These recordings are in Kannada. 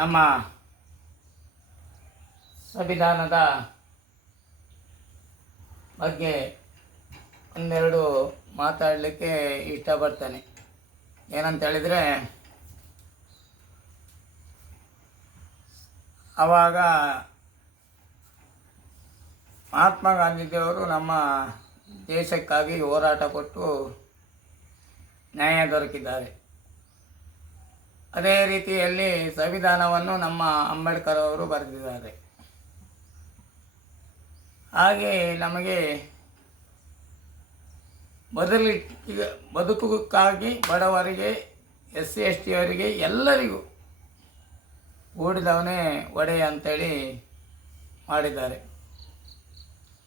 ನಮ್ಮ ಸಂವಿಧಾನದ ಬಗ್ಗೆ ಒಂದೆರಡು ಮಾತಾಡಲಿಕ್ಕೆ ಇಷ್ಟಪಡ್ತೇನೆ. ಏನಂತ ಹೇಳಿದರೆ, ಆವಾಗ ಮಹಾತ್ಮ ಗಾಂಧೀಜಿಯವರು ನಮ್ಮ ದೇಶಕ್ಕಾಗಿ ಹೋರಾಟ ಕೊಟ್ಟು ನ್ಯಾಯ ದೊರಕಿದ್ದಾರೆ. ಅದೇ ರೀತಿಯಲ್ಲಿ ಸಂವಿಧಾನವನ್ನು ನಮ್ಮ ಅಂಬೇಡ್ಕರ್ ಅವರು ಬರೆದಿದ್ದಾರೆ. ಹಾಗೆ ನಮಗೆ ಬದುಕುಕ್ಕಾಗಿ ಬಡವರಿಗೆ, SC ST ಅವರಿಗೆ ಎಲ್ಲರಿಗೂ ಕೂಡಿದವನೇ ಒಡೆಯ ಅಂತೇಳಿ ಮಾಡಿದ್ದಾರೆ.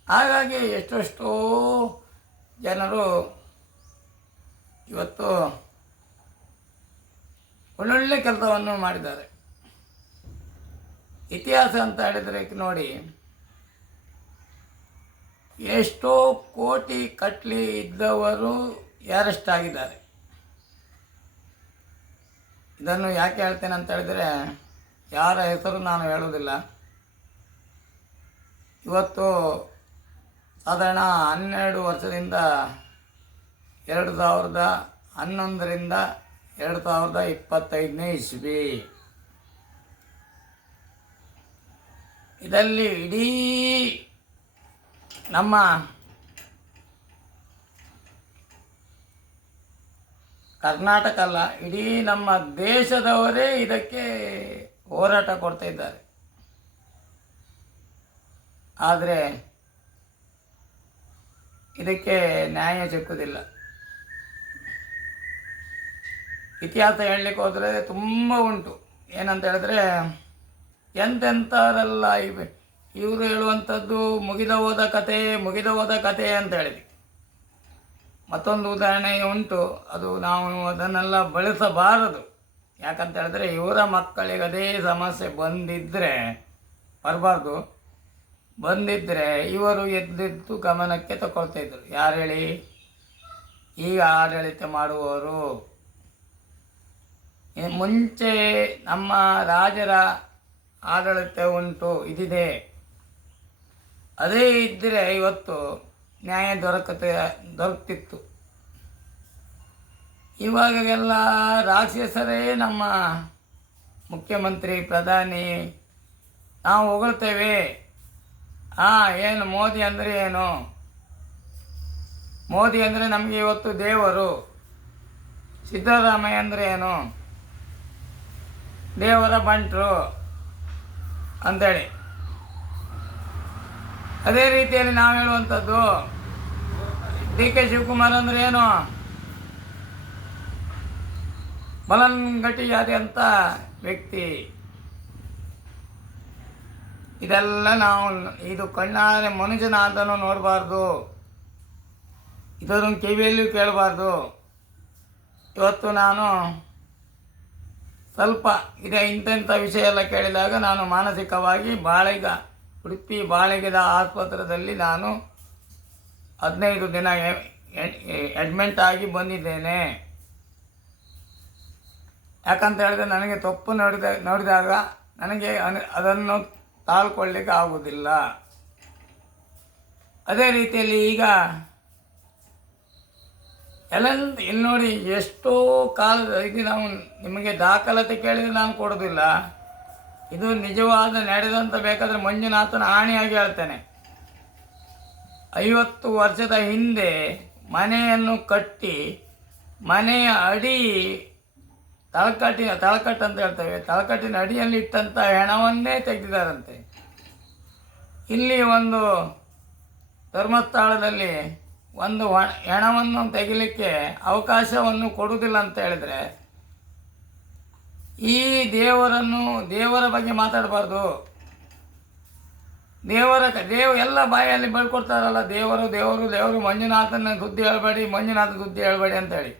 ಹಾಗಾಗಿ ಎಷ್ಟೆಷ್ಟೋ ಜನರು ಇವತ್ತು ಒಳ್ಳೊಳ್ಳೆ ಕೆಲಸವನ್ನು ಮಾಡಿದ್ದಾರೆ. ಇತಿಹಾಸ ಅಂತ ಹೇಳಿದರೆ ನೋಡಿ, ಎಷ್ಟೋ ಕೋಟಿ ಕಟ್ಲಿ ಇದ್ದವರು ಅರೆಸ್ಟ್ ಆಗಿದ್ದಾರೆ. ಇದನ್ನು ಯಾಕೆ ಹೇಳ್ತೇನೆ ಅಂತ ಹೇಳಿದರೆ, ಯಾರ ಹೆಸರು ನಾನು ಹೇಳುವುದಿಲ್ಲ. ಇವತ್ತು ಸಾಧಾರಣ 12 ವರ್ಷದಿಂದ 2011ರಿಂದ 2025ನೇ ಇಸ್ವಿ, ಇದರಲ್ಲಿ ಇಡೀ ನಮ್ಮ ಕರ್ನಾಟಕ ಅಲ್ಲ, ಇಡೀ ನಮ್ಮ ದೇಶದವರೇ ಇದಕ್ಕೆ ಹೋರಾಟ ಕೊಡ್ತಾ ಇದ್ದಾರೆ. ಆದರೆ ಇದಕ್ಕೆ ನ್ಯಾಯ ಸಿಕ್ಕುವುದಿಲ್ಲ. ಇತಿಹಾಸ ಹೇಳಲಿಕ್ಕೆ ಹೋದರೆ ತುಂಬ ಉಂಟು. ಏನಂತ ಹೇಳಿದ್ರೆ, ಎಂತೆಂಥವರೆಲ್ಲ ಇವರು ಹೇಳುವಂಥದ್ದು ಮುಗಿದ ಹೋದ ಕತೆ ಅಂತ ಹೇಳಿದ್ವಿ. ಮತ್ತೊಂದು ಉದಾಹರಣೆ ಉಂಟು, ಅದು ನಾವು ಅದನ್ನೆಲ್ಲ ಬಳಸಬಾರದು. ಯಾಕಂತ ಹೇಳಿದ್ರೆ, ಇವರ ಮಕ್ಕಳಿಗೆ ಅದೇ ಸಮಸ್ಯೆ ಬರಬಾರ್ದು. ಬಂದಿದ್ದರೆ ಇವರು ಎದ್ದಿದ್ದು ಗಮನಕ್ಕೆ ತಗೊಳ್ತಾಯಿದ್ರು. ಯಾರು ಹೇಳಿ? ಈಗ ಆಡಳಿತ ಮಾಡುವವರು. ಮುಂಚೆ ನಮ್ಮ ರಾಜರ ಆಡಳಿತ ಉಂಟು, ಇದಿದೆ. ಅದೇ ಇದ್ದರೆ ಇವತ್ತು ನ್ಯಾಯ ದೊರಕ್ತಿತ್ತು. ಇವಾಗೆಲ್ಲ ರಾಕ್ಷಸರೇ ನಮ್ಮ ಮುಖ್ಯಮಂತ್ರಿ, ಪ್ರಧಾನಿ. ನಾವು ಹೊಗಳ್ತೇವೆ, ಏನು ಮೋದಿ ಅಂದರೆ ಏನು? ಮೋದಿ ಅಂದರೆ ನಮಗೆ ಇವತ್ತು ದೇವರು. ಸಿದ್ದರಾಮಯ್ಯ ಅಂದರೆ ಏನು? ದೇವರ ಬಂಟರು ಅಂಥೇಳಿ. ಅದೇ ರೀತಿಯಲ್ಲಿ ನಾವು ಹೇಳುವಂಥದ್ದು, DK ಶಿವಕುಮಾರ್ ಅಂದರೆ ಏನು? ಬಲಂಗಟಿಯಾದಂಥ ವ್ಯಕ್ತಿ. ಇದೆಲ್ಲ ನಾವು ಇದು ಕಣ್ಣಾರೆ ಮನುಷ್ಯನಾದನು ನೋಡಬಾರ್ದು, ಇದನ್ನು ಕಿವಿಯಲ್ಲೂ ಕೇಳಬಾರ್ದು. ಇವತ್ತು ನಾನು ಸ್ವಲ್ಪ ಇಂಥ ವಿಷಯ ಎಲ್ಲ ಕೇಳಿದಾಗ ನಾನು ಮಾನಸಿಕವಾಗಿ ಉಡುಪಿ ಬಾಳಿಗದ ಆಸ್ಪತ್ರೆಯಲ್ಲಿ ನಾನು 15 ದಿನ ಅಡ್ಮಿಂಟ್ ಆಗಿ ಬಂದಿದ್ದೇನೆ. ಯಾಕಂತ ಹೇಳಿದ್ರೆ, ನನಗೆ ತಪ್ಪು ನೋಡಿದಾಗ ನನಗೆ ಅದನ್ನು ತಾಳ್ಕೊಳ್ಳಿಕ್ಕೆ ಆಗುವುದಿಲ್ಲ. ಅದೇ ರೀತಿಯಲ್ಲಿ ಈಗ ಇಲ್ಲಿ ನೋಡಿ, ಎಷ್ಟೋ ಕಾಲದ ಇದು ನಾವು ನಿಮಗೆ ದಾಖಲಾತಿ ಕೇಳಿದರೆ ನಾನು ಕೊಡೋದಿಲ್ಲ. ಇದು ನಿಜವಾದ ನಡೆದಂತ ಬೇಕಾದರೆ ಮಂಜುನಾಥನ ಆಣೆಯಾಗಿ ಹೇಳ್ತೇನೆ. 50 ವರ್ಷದ ಹಿಂದೆ ಮನೆಯನ್ನು ಕಟ್ಟಿ, ಮನೆಯ ಅಡಿ ತಳಕಟ್ಟು ಅಂತ ಹೇಳ್ತೇವೆ, ತಳಕಟ್ಟಿನ ಅಡಿಯಲ್ಲಿ ಇಟ್ಟಂಥ ಹೆಣವನ್ನೇ ತೆಗೆದಿದ್ದಾರಂತೆ. ಇಲ್ಲಿ ಒಂದು ಧರ್ಮಸ್ಥಳದಲ್ಲಿ ಒಂದು ಹೆಣವನ್ನು ತೆಗಿಲಿಕ್ಕೆ ಅವಕಾಶವನ್ನು ಕೊಡುವುದಿಲ್ಲ ಅಂತ ಹೇಳಿದರೆ, ಈ ದೇವರ ಬಗ್ಗೆ ಮಾತಾಡಬಾರ್ದು. ಎಲ್ಲ ಬಾಯಲ್ಲಿ ಬೆಳ್ಕೊಡ್ತಾರಲ್ಲ, ದೇವರು ಮಂಜುನಾಥನ ಸುದ್ದಿ ಹೇಳಬೇಡಿ ಅಂತೇಳಿ.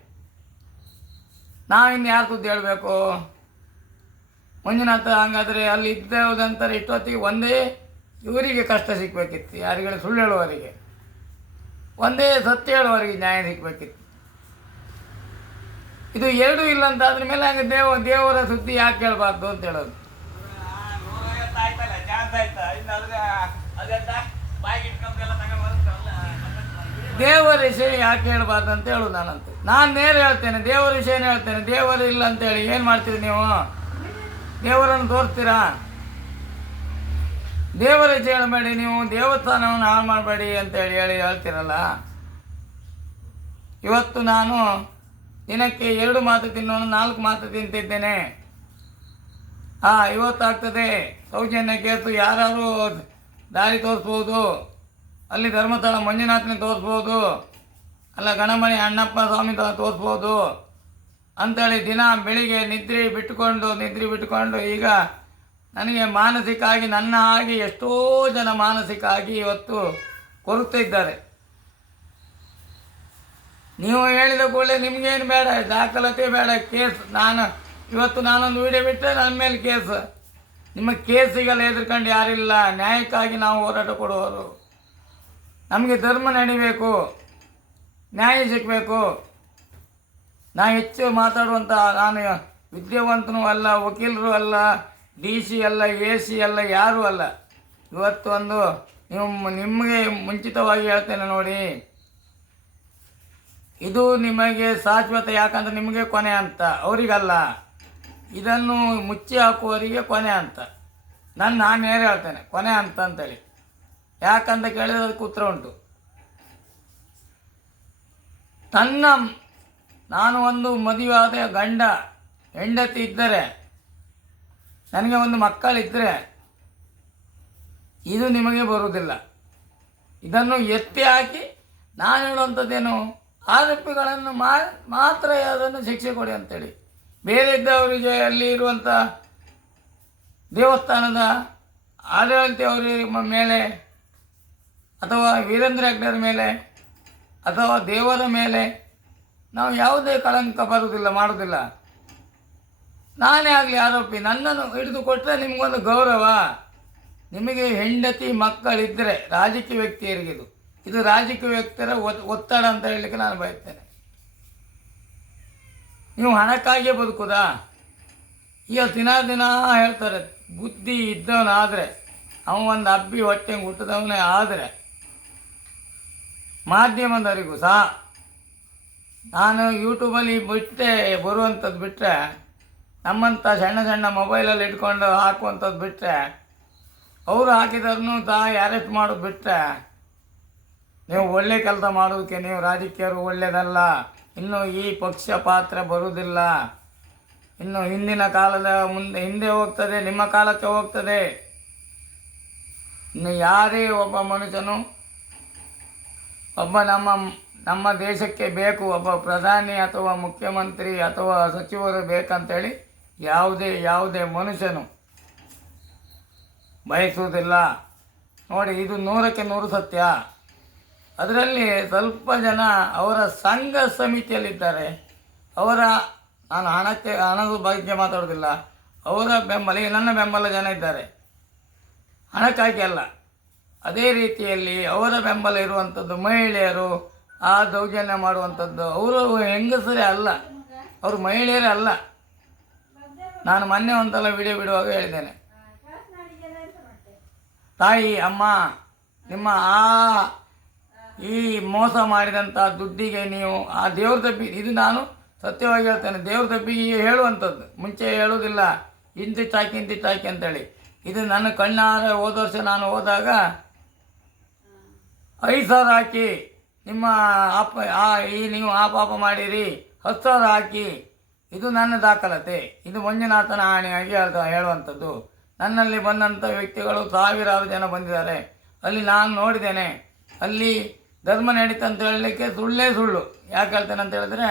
ನಾವಿನ್ನು ಯಾರು ಸುದ್ದಿ ಹೇಳಬೇಕು? ಮಂಜುನಾಥ ಹಂಗಾದರೆ ಅಲ್ಲಿ ಇದ್ದದಂತಾರೆ ಇಷ್ಟೊತ್ತಿಗೆ ಒಂದೇ ಇವರಿಗೆ ಕಷ್ಟ ಸಿಗಬೇಕಿತ್ತು, ಯಾರಿಗೆ? ಸುಳ್ಳು ಹೇಳುವವರಿಗೆ. ಒಂದೇ ಸತ್ಯ ಹೇಳುವವರಿಗೆ ನ್ಯಾಯ ಸಿಗಬೇಕಿತ್ತು. ಇದು ಎರಡೂ ಇಲ್ಲ ಅಂತಾದ್ರ ಮೇಲೆ ಹಂಗೆ ದೇವರ ಸುದ್ದಿ ಯಾಕೆ ಕೇಳಬಾರ್ದು ಅಂತ ಹೇಳೋದು. ಗೊತ್ತಾಯ್ತಾ? ಇನ್ನು ಅದೆಂತ ಬಾಯಿಗೆ ಇಟ್ಕೊಂಡೆಲ್ಲ ತಗೊಂಡ್ಬರುತ್ತಲ್ಲ. ದೇವರ ವಿಷಯ ಯಾಕೆ ಹೇಳ್ಬಾರ್ದು ಅಂತ ಹೇಳು ನಾನಂತ. ನಾನು ನೇರ ಹೇಳ್ತೇನೆ, ದೇವರ ವಿಷಯನೇ ಹೇಳ್ತೇನೆ. ದೇವರು ಇಲ್ಲ ಅಂತೇಳಿ ಏನು ಮಾಡ್ತೀರಿ ನೀವು? ದೇವರನ್ನು ತೋರಿಸ್ತೀರಾ? ದೇವರ ವಿಷಯ ಹೇಳಬೇಡಿ, ನೀವು ದೇವಸ್ಥಾನವನ್ನು ಹಾಳು ಮಾಡಬೇಡಿ ಅಂತೇಳಿ ಹೇಳ್ತೀರಲ್ಲ. ಇವತ್ತು ನಾನು ದಿನಕ್ಕೆ 2 ಮಾತು ತಿನ್ನೋನು 4 ಮಾತು ತಿಂತಿದ್ದೇನೆ. ಇವತ್ತಾಗ್ತದೆ ಸೌಜನ್ಯ ಕೇಸು, ಯಾರು ದಾರಿ ತೋರಿಸ್ಬೋದು. ಅಲ್ಲಿ ಧರ್ಮಸ್ಥಳ ಮಂಜುನಾಥನ ತೋರಿಸ್ಬೋದು, ಅಲ್ಲ ಗಣಮಣಿ ಅಣ್ಣಪ್ಪ ಸ್ವಾಮಿ ತೋರಿಸ್ಬೋದು ಅಂಥೇಳಿ ದಿನ ಬೆಳಿಗ್ಗೆ ನಿದ್ರೆ ಬಿಟ್ಟುಕೊಂಡು ಈಗ ನನಗೆ ಮಾನಸಿಕ ಆಗಿ, ನನ್ನ ಹಾಗೆ ಎಷ್ಟೋ ಜನ ಮಾನಸಿಕ ಆಗಿ ಇವತ್ತು ಕೊರಗ್ತಿದ್ದಾರೆ. ನೀವು ಹೇಳಿದ ಕೂಡಲೇ ನಿಮಗೇನು ಬೇಡ, ದಾಖಲಾತಿ ಬೇಡ, ಕೇಸ್. ಇವತ್ತು ನಾನೊಂದು ವಿಡಿಯೋ ಬಿಟ್ಟರೆ ನನ್ನ ಮೇಲೆ ಕೇಸ್. ನಿಮ್ಮ ಕೇಸಿಗೆಲ್ಲ ಎದುರ್ಕೊಂಡು ಯಾರಿಲ್ಲ. ನ್ಯಾಯಕ್ಕಾಗಿ ನಾವು ಹೋರಾಟ ಕೊಡುವವರು. ನಮಗೆ ಧರ್ಮ ನಡಿಬೇಕು, ನ್ಯಾಯ ಸಿಗಬೇಕು. ಹೆಚ್ಚು ಮಾತಾಡುವಂಥ ನಾನು ವಿದ್ಯಾವಂತನೂ ಅಲ್ಲ, ವಕೀಲರು ಅಲ್ಲ, DC ಅಲ್ಲ, AC ಅಲ್ಲ, ಯಾರೂ ಅಲ್ಲ. ಇವತ್ತು ಒಂದು ನಿಮಗೆ ಮುಂಚಿತವಾಗಿ ಹೇಳ್ತೇನೆ ನೋಡಿ, ಇದು ನಿಮಗೆ ಶಾಶ್ವತ. ಯಾಕಂದರೆ ನಿಮಗೆ ಕೊನೆ ಅಂತ, ಅವರಿಗಲ್ಲ. ಇದನ್ನು ಮುಚ್ಚಿ ಹಾಕುವವರಿಗೆ ಕೊನೆ ಅಂತ. ನಾನು ನೇರ ಹೇಳ್ತೇನೆ ಕೊನೆ ಅಂತೇಳಿ. ಯಾಕಂತ ಕೇಳಿದ್ರೆ ಅದಕ್ಕೆ ಉತ್ತರ ಉಂಟು. ನಾನು ಒಂದು ಮದುವೆಯಾದ ಗಂಡ ಹೆಂಡತಿ ಇದ್ದರೆ, ನನಗೆ ಒಂದು ಮಕ್ಕಳಿದ್ದರೆ ಇದು ನಿಮಗೆ ಬರುವುದಿಲ್ಲ. ಇದನ್ನು ಎತ್ತಿ ಹಾಕಿ ನಾನು ಹೇಳುವಂಥದ್ದೇನು, ಆರೋಪಿಗಳನ್ನು ಮಾತ್ರ ಅದನ್ನು ಶಿಕ್ಷೆ ಕೊಡಿ ಅಂತೇಳಿ. ಬೇರೆ ಇದ್ದವರಿಗೆ ಅಲ್ಲಿ ಇರುವಂಥ ದೇವಸ್ಥಾನದ ಆಡಳಿತವರ ಮೇಲೆ ಅಥವಾ ವೀರೇಂದ್ರ ಹೆಗ್ಡೆರ ಮೇಲೆ ಅಥವಾ ದೇವರ ಮೇಲೆ ನಾವು ಯಾವುದೇ ಕಳಂಕ ಮಾಡೋದಿಲ್ಲ. ನಾನೇ ಆಗಲಿ ಆರೋಪಿ, ನನ್ನನ್ನು ಹಿಡಿದು ಕೊಟ್ಟರೆ ನಿಮಗೊಂದು ಗೌರವ. ನಿಮಗೆ ಹೆಂಡತಿ ಮಕ್ಕಳಿದ್ದರೆ, ರಾಜಕೀಯ ವ್ಯಕ್ತಿಯರಿಗೆ ಇದು ರಾಜಕೀಯ ವ್ಯಕ್ತಿಯರ ಒತ್ತಡ ಅಂತ ಹೇಳಲಿಕ್ಕೆ ನಾನು ಬಯಸ್ತೇನೆ. ನೀವು ಹಣಕ್ಕಾಗಿಯೇ ಬದುಕುದಾ? ಈಗ ದಿನ ಹೇಳ್ತಾರೆ, ಬುದ್ಧಿ ಇದ್ದವನಾದರೆ, ಒಂದು ಹಬ್ಬಿ ಹೊಟ್ಟೆ ಹುಟ್ಟಿದವನೇ ಆದರೆ, ಮಾಧ್ಯಮದವರಿಗೂ ಸಹ ನಾನು ಯೂಟ್ಯೂಬಲ್ಲಿ ಬರುವಂಥದ್ದು ಬಿಟ್ಟರೆ, ನಮ್ಮಂಥ ಸಣ್ಣ ಮೊಬೈಲಲ್ಲಿ ಇಟ್ಕೊಂಡು ಹಾಕುವಂಥದ್ದು ಬಿಟ್ಟರೆ, ಅವರು ಹಾಕಿದವ್ರನ್ನೂ ಅರೆಸ್ಟ್ ಮಾಡೋದು ಬಿಟ್ಟರೆ, ನೀವು ಒಳ್ಳೆ ಕೆಲಸ ಮಾಡೋದಕ್ಕೆ ನೀವು ರಾಜಕೀಯರು ಒಳ್ಳೆಯದಲ್ಲ. ಇನ್ನು ಈ ಪಕ್ಷಪಾತ ಬರುವುದಿಲ್ಲ. ಇನ್ನು ಹಿಂದಿನ ಕಾಲದ ಹಿಂದೆ ಹೋಗ್ತದೆ, ನಿಮ್ಮ ಕಾಲಕ್ಕೆ ಹೋಗ್ತದೆ. ಇನ್ನು ಯಾರೇ ಒಬ್ಬ ಮನುಷ್ಯನು ನಮ್ಮ ದೇಶಕ್ಕೆ ಬೇಕು, ಒಬ್ಬ ಪ್ರಧಾನಿ ಅಥವಾ ಮುಖ್ಯಮಂತ್ರಿ ಅಥವಾ ಸಚಿವರು ಬೇಕಂತೇಳಿ ಯಾವುದೇ ಮನುಷ್ಯನು ಬಯಸುವುದಿಲ್ಲ. ನೋಡಿ, ಇದು 100ಕ್ಕೆ 100 ಸತ್ಯ. ಅದರಲ್ಲಿ ಸ್ವಲ್ಪ ಜನ ಅವರ ಸಂಘ ಸಮಿತಿಯಲ್ಲಿದ್ದಾರೆ. ನಾನು ಹಣದ ಬಗ್ಗೆ ಮಾತಾಡೋದಿಲ್ಲ. ಅವರ ಬೆಂಬಲ, ನನ್ನ ಬೆಂಬಲ ಜನ ಇದ್ದಾರೆ, ಹಣಕ್ಕಾಗಿ ಅಲ್ಲ. ಅದೇ ರೀತಿಯಲ್ಲಿ ಅವರ ಬೆಂಬಲ ಇರುವಂಥದ್ದು ಮಹಿಳೆಯರು, ಆ ದೌರ್ಜನ್ಯ ಮಾಡುವಂಥದ್ದು ಅವರು ಹೆಂಗಸರೇ ಅಲ್ಲ, ಅವರು ಮಹಿಳೆಯರೇ ಅಲ್ಲ. ನಾನು ಮೊನ್ನೆ ಒಂದಲ್ಲ ವಿಡಿಯೋ ಬಿಡುವಾಗ ಹೇಳಿದ್ದೇನೆ, ತಾಯಿ ಅಮ್ಮ ನಿಮ್ಮ ಈ ಮೋಸ ಮಾಡಿದಂಥ ದುಡ್ಡಿಗೆ ನೀವು ಆ ದೇವ್ರ ದಬ್ಬಿ, ಇದು ನಾನು ಸತ್ಯವಾಗಿ ಹೇಳ್ತೇನೆ, ದೇವ್ರ ದಬ್ಬಿಗೆ ಹೇಳುವಂಥದ್ದು, ಮುಂಚೆ ಹೇಳೋದಿಲ್ಲ ಇಂತಿಷ್ಟು ಹಾಕಿ ಅಂತೇಳಿ. ಇದು ನನ್ನ ಕಣ್ಣಾರೆ ಹೋದ ವರ್ಷ ನಾನು ಹೋದಾಗ 5,000 ಹಾಕಿ ನಿಮ್ಮ ನೀವು ಪಾಪ ಮಾಡಿರಿ, 10,000 ಹಾಕಿ, ಇದು ನನ್ನ ದಾಖಲಾತಿ. ಇದು ಮಂಜುನಾಥನ ಆಣೆಯಾಗಿ ಹೇಳುವಂಥದ್ದು. ನನ್ನಲ್ಲಿ ಬಂದಂಥ ವ್ಯಕ್ತಿಗಳು ಸಾವಿರಾರು ಜನ ಬಂದಿದ್ದಾರೆ. ಅಲ್ಲಿ ನಾನು ನೋಡಿದ್ದೇನೆ, ಅಲ್ಲಿ ಧರ್ಮ ನಡೀತು ಅಂತ ಹೇಳಲಿಕ್ಕೆ ಸುಳ್ಳು. ಯಾಕೆ ಹೇಳ್ತೇನೆ ಅಂತ ಹೇಳಿದ್ರೆ,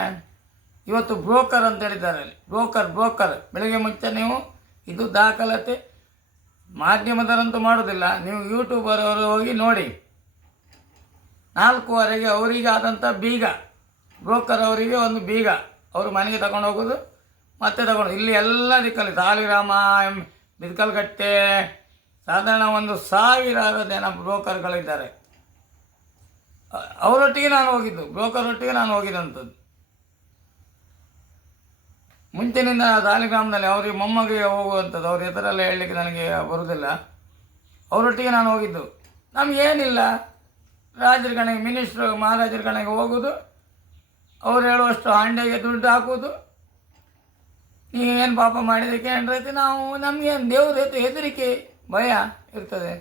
ಇವತ್ತು ಬ್ರೋಕರ್ ಅಂತ ಹೇಳಿದ್ದಾರೆ. ಅಲ್ಲಿ ಬ್ರೋಕರ್ ಬೆಳಗ್ಗೆ ಮುಂಚೆ ನೀವು ಇದು ದಾಖಲಾತಿ ಮಾಧ್ಯಮದವರಂತೂ ಮಾಡೋದಿಲ್ಲ. ನೀವು ಯೂಟ್ಯೂಬರ್ ಅವರು ಹೋಗಿ ನೋಡಿ, 4ವರೆಗೆ ಅವರಿಗೆ ಆದಂಥ ಬೀಗ, ಬ್ರೋಕರ್ ಅವರಿಗೆ ಒಂದು ಬೀಗ, ಅವರು ಮನೆಗೆ ತಗೊಂಡು ಹೋಗೋದು ಮತ್ತೆ ಇಲ್ಲಿ ಎಲ್ಲ ದಿಕ್ಕಲ್ಲಿ ಸಾಲಿಗ್ರಾಮ, ಬಿದ್ಕಲ್ಗಟ್ಟೆ, ಸಾಧಾರಣ 1,000 ಜನ ಬ್ರೋಕರ್ಗಳಿದ್ದಾರೆ. ಅವರೊಟ್ಟಿಗೆ ನಾನು ಹೋಗಿದ್ದು, ಬ್ರೋಕರೊಟ್ಟಿಗೆ ನಾನು ಹೋಗಿದ್ದಂಥದ್ದು. ಮುಂಚಿನಿಂದ ಸಾಲಿಗ್ರಾಮದಲ್ಲಿ ಅವ್ರಿಗೆ ಮೊಮ್ಮಗೆ ಹೋಗುವಂಥದ್ದು, ಅವ್ರ ಹೆಸರೆಲ್ಲ ಹೇಳಲಿಕ್ಕೆ ನನಗೆ ಬರುವುದಿಲ್ಲ. ಅವರೊಟ್ಟಿಗೆ ನಾನು ಹೋಗಿದ್ದು. ನಮಗೇನಿಲ್ಲ, ರಾಜರ ಕಣೆಗೆ, ಮಿನಿಸ್ಟ್ರು ಮಹಾರಾಜರ ಕಣೆಗೆ ಹೋಗೋದು, ಅವ್ರು ಹೇಳುವಷ್ಟು ಹಾಂಡೆಗೆ ದುಡ್ಡು ಹಾಕೋದು, ನೀವೇನು ಪಾಪ ಮಾಡಿದ್ದಕ್ಕೆ ಏನ್ರೈತಿ, ನಾವು ನಮಗೇನು ದೇವ್ರ ಹೆದರಿಕೆ ಭಯ ಇರ್ತದೆ,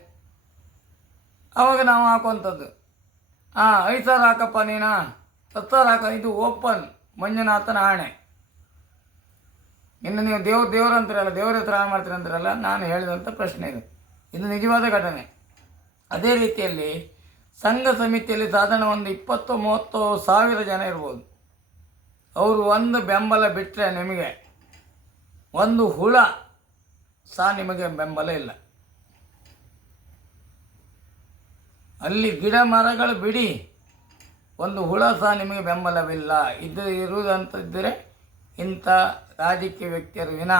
ಅವಾಗ ನಾವು ಹಾಕುವಂಥದ್ದು. 5,000 ಹಾಕಪ್ಪ ನೀನು, 10,000 ಹಾಕ, ಇದು ಓಪನ್ ಮಂಜುನಾಥನ ಆಣೆ. ಇನ್ನು ನೀವು ದೇವ್ರು ಅಂತೀರಲ್ಲ, ದೇವ್ರ ಹತ್ರ ಮಾಡ್ತೀರ ಅಂತೀರಲ್ಲ, ನಾನು ಹೇಳಿದಂಥ ಪ್ರಶ್ನೆ ಇದು ನಿಜವಾದ ಘಟನೆ. ಅದೇ ರೀತಿಯಲ್ಲಿ ಸಂಘ ಸಮಿತಿಯಲ್ಲಿ ಸಾಧಾರಣ ಒಂದು 20-30 ಸಾವಿರ ಜನ ಇರ್ಬೋದು. ಅವರು ಒಂದು ಬೆಂಬಲ ಬಿಟ್ಟರೆ ನಿಮಗೆ ಒಂದು ಹುಳ ಸಹ ನಿಮಗೆ ಬೆಂಬಲ ಇಲ್ಲ. ಅಲ್ಲಿ ಗಿಡ ಮರಗಳು ಬಿಡಿ, ಒಂದು ಹುಳ ಸಹ ನಿಮಗೆ ಬೆಂಬಲವಿಲ್ಲ. ಇರುವುದಂತಿದ್ದರೆ ಇಂಥ ರಾಜಕೀಯ ವ್ಯಕ್ತಿಯರು ವಿನ.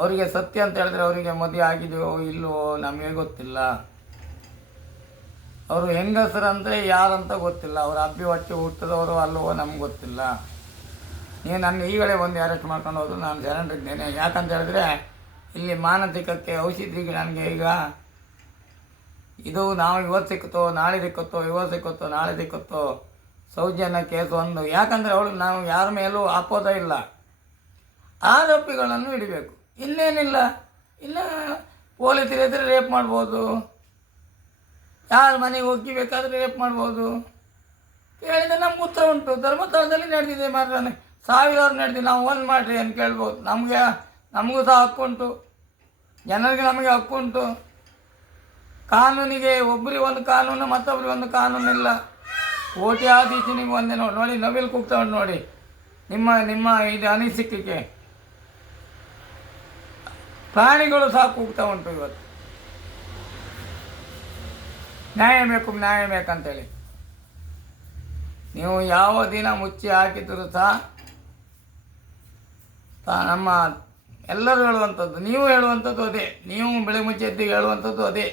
ಅವರಿಗೆ ಸತ್ಯ ಅಂತ ಹೇಳಿದ್ರೆ ಅವರಿಗೆ ಮದುವೆ ಆಗಿದೆಯೋ ಇಲ್ಲವೋ ನಮಗೆ ಗೊತ್ತಿಲ್ಲ. ಅವರು ಹೆಂಗಸರಂದರೆ ಯಾರಂತ ಗೊತ್ತಿಲ್ಲ, ಅವರ ಅಬ್ಬಿ ಹೊಟ್ಟೆ ಹುಟ್ಟಿದವರು ಅಲ್ಲವೋ ನಮ್ಗೆ ಗೊತ್ತಿಲ್ಲ. ನೀವು ನನ್ನ ಈಗಲೇ ಒಂದು ಅರೆಸ್ಟ್ ಮಾಡ್ಕೊಂಡು ಹೋದ್ರು ನಾನು ಶರಣರಿದ್ದೇನೆ. ಯಾಕಂತ ಹೇಳಿದ್ರೆ ಇಲ್ಲಿ ಮಾನಸಿಕಕ್ಕೆ ಔಷಧಿಗೆ ನನಗೆ ಈಗ ಇದು ನಾವು ಇವತ್ತು ಸಿಕ್ಕುತ್ತೋ ನಾಳೆ ಸಿಕ್ಕುತ್ತೋ, ಇವತ್ತು ಸಿಕ್ಕುತ್ತೋ ನಾಳೆ ಸಿಕ್ಕುತ್ತೋ, ಸೌಜನ್ಯ ಕೇಸು ಒಂದು. ಯಾಕಂದರೆ ಅವಳು ನಾವು ಯಾರ ಮೇಲೂ ಆಪೋದ ಇಲ್ಲ, ಆರೋಪಿಗಳನ್ನು ಹಿಡಿಬೇಕು, ಇನ್ನೇನಿಲ್ಲ. ಇನ್ನು ಪೊಲೀಸರು ಎದುರು ರೇಪ್ ಮಾಡ್ಬೋದು, ಯಾರ ಮನೆಗೆ ಒಗ್ಗಿಬೇಕಾದ್ರೆ ರೇಪ್ ಮಾಡ್ಬೋದು. ಕೇಳಿದರೆ ನಮ್ಗೆ ಉತ್ತರ ಉಂಟು. ಧರ್ಮಸ್ಥಳದಲ್ಲಿ ನಡೆದಿದೆ ಮಾತ್ರ, ಸಾವಿರಾರು ನಡೆದಿದೆ, ನಾವು ಒಂದು ಮಾಡಿರಿ ಅಂತ ಕೇಳ್ಬೋದು. ನಮಗೂ ಸಹ ಹಕ್ಕುಂಟು, ಜನರಿಗೆ ನಮಗೆ ಹಕ್ಕುಂಟು. ಕಾನೂನಿಗೆ ಒಬ್ಬರಿಗೆ ಒಂದು ಕಾನೂನು, ಮತ್ತೊಬ್ಬರಿಗೆ ಒಂದು ಕಾನೂನಿಲ್ಲ. ಕೋಟ್ಯಾಧೀಶನಿಗೆ ಒಂದೇ ನೋಡಿ ನವಿಲು ಕೂಗ್ತಾ ಉಂಟು ನೋಡಿ. ನಿಮ್ಮ ಇದು ಅನಿಸಿಕೆಗೆ ಪ್ರಾಣಿಗಳು ಸಹ ಕೂಗ್ತಾ ಉಂಟು ಇವತ್ತು. ನ್ಯಾಯ ಬೇಕು, ನ್ಯಾಯ ಬೇಕಂತೇಳಿ. ನೀವು ಯಾವ ದಿನ ಮುಚ್ಚಿ ಹಾಕಿದರೂ ಸಹ ನಮ್ಮ ಎಲ್ಲರೂ ಹೇಳುವಂಥದ್ದು, ನೀವು ಹೇಳುವಂಥದ್ದು ಅದೇ, ನೀವು ಬೆಳೆ ಮುಚ್ಚಿ ಎದ್ದಿಗೆ ಹೇಳುವಂಥದ್ದು ಅದೇ.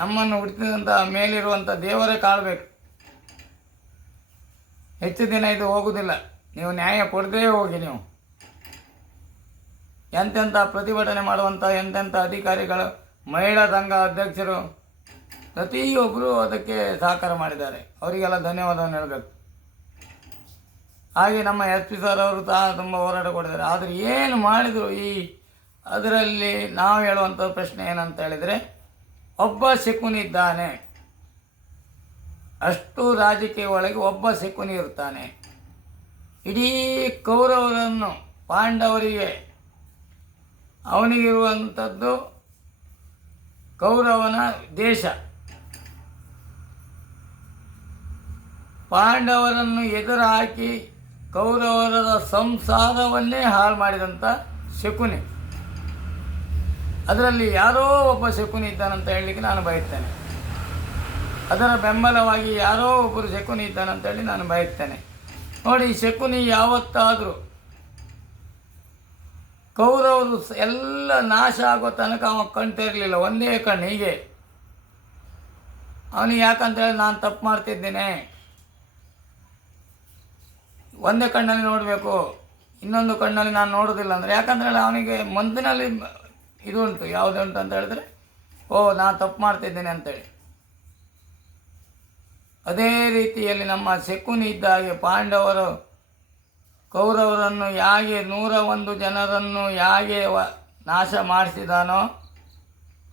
ನಮ್ಮನ್ನು ಹುಟ್ಟಿದಂಥ ಮೇಲಿರುವಂಥ ದೇವರೇ ಕಾಣಬೇಕು. ಹೆಚ್ಚು ದಿನ ಇದು ಹೋಗುವುದಿಲ್ಲ. ನೀವು ನ್ಯಾಯ ಕೊಡದೇ ಹೋಗಿ. ನೀವು ಎಂತೆಂಥ ಪ್ರತಿಭಟನೆ ಮಾಡುವಂಥ ಎಂತೆಂಥ ಅಧಿಕಾರಿಗಳು, ಮಹಿಳಾ ಸಂಘ ಅಧ್ಯಕ್ಷರು ಪ್ರತಿಯೊಬ್ಬರು ಅದಕ್ಕೆ ಸಹಕಾರ ಮಾಡಿದ್ದಾರೆ. ಅವರಿಗೆಲ್ಲ ಧನ್ಯವಾದವನ್ನು ಹೇಳಬೇಕು. ಹಾಗೆ ನಮ್ಮ SP ಸರ್ ಅವರು ಸಹ ತುಂಬ ಹೋರಾಟ ಕೊಟ್ಟಿದ್ದಾರೆ. ಆದರೆ ಏನು ಮಾಡಿದರು ಅದರಲ್ಲಿ ನಾವು ಹೇಳುವಂಥ ಪ್ರಶ್ನೆ ಏನಂತ ಹೇಳಿದರೆ, ಒಬ್ಬ ಶಕುನಿದ್ದಾನೆ, ಅಷ್ಟು ರಾಜಕೀಯ ಒಳಗೆ ಒಬ್ಬ ಶಕುನಿ ಇರ್ತಾನೆ. ಇಡೀ ಕೌರವರನ್ನು ಪಾಂಡವರಿಗೆ ಅವನಿಗಿರುವಂಥದ್ದು ಕೌರವನ ದೇಶ. ಪಾಂಡವರನ್ನು ಎದುರು ಹಾಕಿ ಕೌರವರ ಸಂಸಾರವನ್ನೇ ಹಾಳು ಮಾಡಿದಂಥ ಶಕುನಿ. ಅದರಲ್ಲಿ ಯಾರೋ ಒಬ್ಬ ಶಕುನಿ ಇದ್ದಾನಂತ ಹೇಳಲಿಕ್ಕೆ ನಾನು ಬಯಸ್ತೇನೆ. ಅದರ ಬೆಂಬಲವಾಗಿ ಯಾರೋ ಒಬ್ಬರು ಶಕುನಿ ಇದ್ದಾನಂತ ಹೇಳಿ ನಾನು ಬಯಸ್ತೇನೆ. ನೋಡಿ, ಶಕುನಿ ಯಾವತ್ತಾದರೂ ಕೌರವರು ಎಲ್ಲ ನಾಶ ಆಗೋ ತನಕ ಅವ ಕಣ್ತಿರಲಿಲ್ಲ, ಒಂದೇ ಕಣ್ಣು ಹೀಗೆ. ಅವನಿಗೆ ಯಾಕಂತೇಳಿ ನಾನು ತಪ್ಪು ಮಾಡ್ತಿದ್ದೇನೆ, ಒಂದೇ ಕಣ್ಣಲ್ಲಿ ನೋಡಬೇಕು, ಇನ್ನೊಂದು ಕಣ್ಣಲ್ಲಿ ನಾನು ನೋಡೋದಿಲ್ಲ ಅಂದರೆ, ಯಾಕಂದರೆ ಅವನಿಗೆ ಮನಸ್ಸಿನಲ್ಲಿ ಇದು ಉಂಟು, ಯಾವುದು ಉಂಟು ಅಂತ ಹೇಳಿದ್ರೆ, ನಾನು ತಪ್ಪು ಮಾಡ್ತಿದ್ದೇನೆ ಅಂತೇಳಿ. ಅದೇ ರೀತಿಯಲ್ಲಿ ನಮ್ಮ ಶಕುನಿ ಇದ್ದ ಹಾಗೆ ಪಾಂಡವರು ಕೌರವರನ್ನು ಹೇಗೆ 101 ಜನರನ್ನು ಹೇಗೆ ನಾಶ ಮಾಡಿಸಿದಾನೋ,